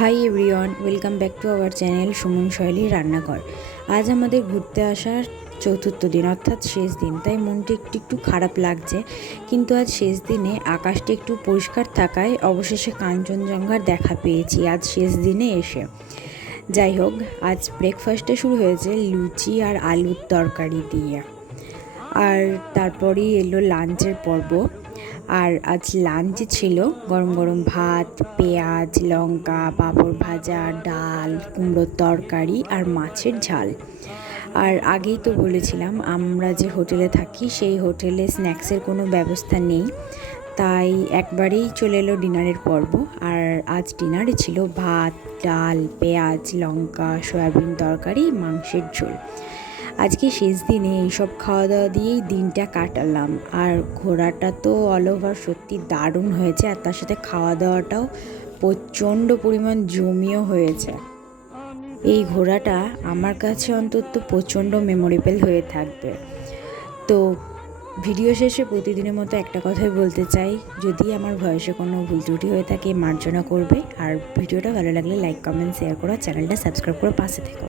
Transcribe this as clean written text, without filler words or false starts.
Hi everyone, welcome back to our channel Suman শৈলী রান্নাঘর। আজ আমাদের ঘুরতে আসার চতুর্থ দিন, অর্থাৎ শেষ দিন, তাই মনটা একটু খারাপ লাগছে। কিন্তু আজ শেষ দিনে আকাশটা একটু পরিষ্কার থাকায় অবশেষে কাঞ্চনজঙ্ঘার দেখা পেয়েছি আজ শেষ দিনে এসে। যাই হোক, আজ ব্রেকফাস্টে শুরু হয়েছে লুচি আর আলুর তরকারি দিয়ে, আর তারপরেই এলো লাঞ্চের পর্ব। আর আজ লাঞ্চে ছিল গরম গরম ভাত, পেঁয়াজ, লঙ্কা, পাঁপড় ভাজা, ডাল, কুমড়োর তরকারি আর মাছের ঝাল। আর আগেই তো বলেছিলাম আমরা যে হোটেলে থাকি সেই হোটেলে স্ন্যাক্সের কোনো ব্যবস্থা নেই, তাই একবারেই চলে এলো ডিনারের পর্ব। আর আজ ডিনারে ছিল ভাত, ডাল, পেঁয়াজ, লঙ্কা, সয়াবিন তরকারি, মাংসের ঝোল। আজকে শেষ দিনে এইসব খাওয়া দাওয়া দিয়েই দিনটা কাটালাম। আর ঘোরাটা তো অল ওভার সত্যি দারুণ হয়েছে, আর তার সাথে খাওয়া দাওয়াটাও প্রচণ্ড পরিমাণ জমিও হয়েছে। এই ঘোরাটা আমার কাছে অন্তত প্রচণ্ড মেমোরেবল হয়ে থাকবে। তো ভিডিও শেষে প্রতিদিনের মতো একটা কথাই বলতে চাই, যদি আমার ভয়েসে কোনো ভুল ত্রুটি হয়ে থাকে মার্জনা করবে। আর ভিডিওটা ভালো লাগলে লাইক, কমেন্ট, শেয়ার করো, চ্যানেলটা সাবস্ক্রাইব করে পাশে থেকো।